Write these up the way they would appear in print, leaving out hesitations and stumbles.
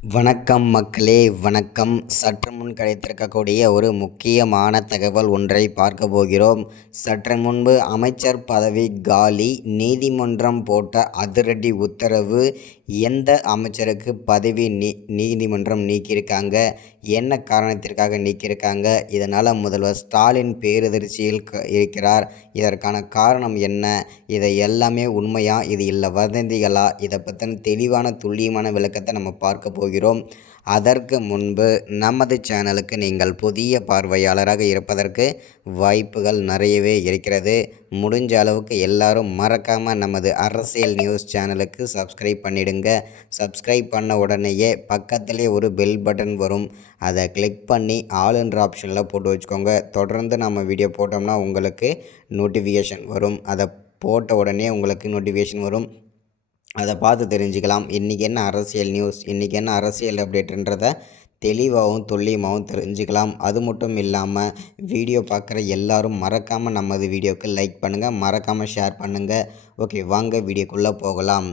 வணக்கம் மக்களே, வணக்கம். சற்று முன் கிடைத்திருக்கக்கூடிய ஒரு முக்கியமான தகவல் ஒன்றை பார்க்க போகிறோம். சற்று முன்பு அமைச்சர் பதவி காலி, நீதிமன்றம் போட்ட அதிரடி உத்தரவு. எந்த அமைச்சருக்கு பதவி நீதிமன்றம் நீக்கியிருக்காங்க, என்ன காரணத்திற்காக நீக்கியிருக்காங்க, இதனால் முதல்வர் ஸ்டாலின் பேரதிர்ச்சியில் இருக்கிறார். இதற்கான காரணம் என்ன, இதை எல்லாமே உண்மையா, இது இல்லை வதந்திகளா, இதை பற்றின தெளிவான துல்லியமான விளக்கத்தை நம்ம பார்க்க போகிறோம். அதற்கு முன்பு நமது சேனலுக்கு நீங்கள் புதிய பார்வையாளராக இருப்பதற்கு வாய்ப்புகள் நிறையவே இருக்கிறது. முடிஞ்ச அளவுக்கு எல்லாரும் மறக்காமல் நமது அரசியல் நியூஸ் சேனலுக்கு சப்ஸ்கிரைப் பண்ணிடுங்க. சப்ஸ்கிரைப் பண்ண உடனேயே பக்கத்திலே ஒரு பெல் பட்டன் வரும், அதை கிளிக் பண்ணி ஆல் என்ற ஆப்ஷனில் போட்டு வச்சுக்கோங்க. தொடர்ந்து நம்ம வீடியோ போட்டோம்னா உங்களுக்கு நோட்டிஃபிகேஷன் வரும். அதை போட்ட உடனே உங்களுக்கு நோட்டிஃபிகேஷன் வரும், அதை பார்த்து தெரிஞ்சுக்கலாம். இன்றைக்கி என்ன அரசியல் நியூஸ், இன்றைக்கி என்ன அரசியல் அப்டேட்டுன்றதை தெளிவாகவும் துல்லியமாகவும் தெரிஞ்சுக்கலாம். அது மட்டும் இல்லாமல் வீடியோ பார்க்குற எல்லாரும் மறக்காமல் நமது வீடியோவுக்கு லைக் பண்ணுங்கள், மறக்காமல் ஷேர் பண்ணுங்கள். ஓகே, வாங்க வீடியோக்குள்ளே போகலாம்.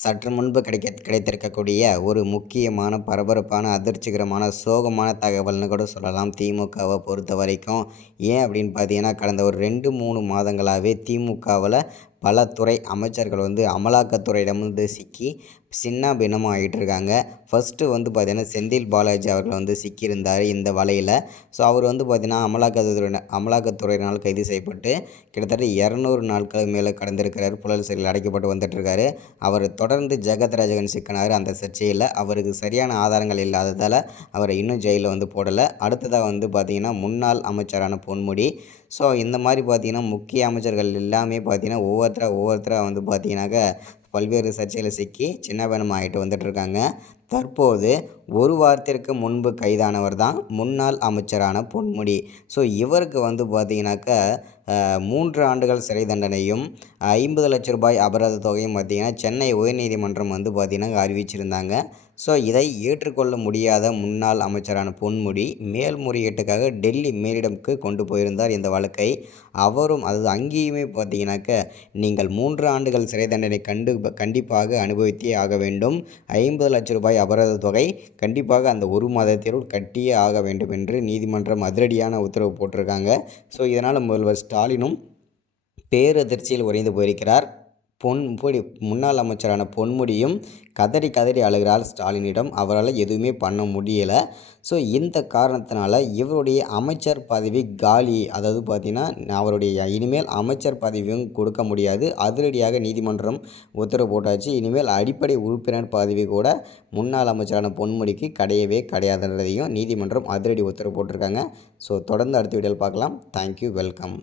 சற்று முன்பு கிடைத்திருக்கக்கூடிய ஒரு முக்கியமான பரபரப்பான அதிர்ச்சிகரமான சோகமான தகவல்னு கூட சொல்லலாம் திமுகவை பொறுத்த வரைக்கும். ஏன் அப்படின்னு பார்த்தீங்கன்னா, கடந்த ஒரு 2-3 மாதங்களாகவே திமுகவில் பல துறை அமைச்சர்கள் அமலாக்கத்துறையிடம் சிக்கி சின்ன பின்னமாக ஆகிட்டு இருக்காங்க. ஃபஸ்ட்டு பார்த்திங்கன்னா செந்தில் பாலாஜி அவர்கள் சிக்கியிருந்தார் இந்த வலையில். ஸோ அவர் பார்த்திங்கன்னா அமலாக்கத்துறையினால் கைது செய்யப்பட்டு கிட்டத்தட்ட 200 நாட்களுக்கு மேலே கடந்திருக்கிறார். புழல் சிறையில் அடைக்கப்பட்டு வந்துட்டுருக்காரு. அவர் தொடர்ந்து ஜெகத் ரட்சகன் சிக்கினார் அந்த சர்ச்சையில். அவருக்கு சரியான ஆதாரங்கள் இல்லாததால் அவரை இன்னும் ஜெயிலில் போடலை. அடுத்ததாக பார்த்திங்கன்னா முன்னாள் அமைச்சரான பொன்முடி. ஸோ இந்த மாதிரி பார்த்திங்கன்னா முக்கிய அமைச்சர்கள் எல்லாமே பார்த்திங்கன்னா ஒவ்வொருத்தராக பார்த்திங்கனாக்கா பல்வேறு சர்ச்சையில் சிக்கி சின்னபனம் ஆகிட்டு வந்துட்டுருக்காங்க. தற்போது ஒரு வாரத்திற்கு முன்பு கைதானவர் தான் முன்னாள் அமைச்சரான பொன்முடி. ஸோ இவருக்கு பார்த்திங்கனாக்கா 3 ஆண்டுகள் சிறை தண்டனையும் 50 லட்ச ரூபாய் அபராத தொகையும் பார்த்திங்கன்னா சென்னை உயர்நீதிமன்றம் பார்த்திங்கன்னா அறிவிச்சிருந்தாங்க. ஸோ இதை ஏற்றுக்கொள்ள முடியாத முன்னாள் அமைச்சரான பொன்முடி மேல்முறையீட்டுக்காக டெல்லி மேலிடமுக்கு கொண்டு போயிருந்தார் இந்த வழக்கை. அவரும் அங்கேயுமே பார்த்திங்கனாக்கா நீங்கள் 3 ஆண்டுகள் சிறை தண்டனை கண்டிப்பாக அனுபவித்தே ஆக வேண்டும், 50 லட்ச ரூபாய் அபராத தொகை கண்டிப்பாக அந்த ஒரு மாதத்திற்குள் கட்டியே ஆக வேண்டும் என்று நீதிமன்றம் அதிரடியான உத்தரவு போட்டிருக்காங்க. ஸோ இதனால் முதல்வர் ஸ்டாலினும் பேரதிர்ச்சியில் உறைந்து போயிருக்கிறார். முன்னாள் அமைச்சரான பொன்முடியும் கதறி கதறி அழுகிறார் ஸ்டாலினிடம். அவரால் எதுவுமே பண்ண முடியலை. ஸோ இந்த காரணத்தினால இவருடைய அமைச்சர் பதவி காலி. அதாவது பார்த்திங்கன்னா அவருடைய இனிமேல் அமைச்சர் பதவியும் கொடுக்க முடியாது. அதிரடியாக நீதிமன்றம் உத்தரவு போட்டாச்சு. இனிமேல் அடிப்படை உறுப்பினர் பதவி கூட முன்னாள் அமைச்சரான பொன்முடிக்கு கிடையவே கிடையாதுன்றதையும் நீதிமன்றம் அதிரடி உத்தரவு போட்டிருக்காங்க. ஸோ தொடர்ந்து அடுத்த வீடியோவில் பார்க்கலாம். Thank you, welcome.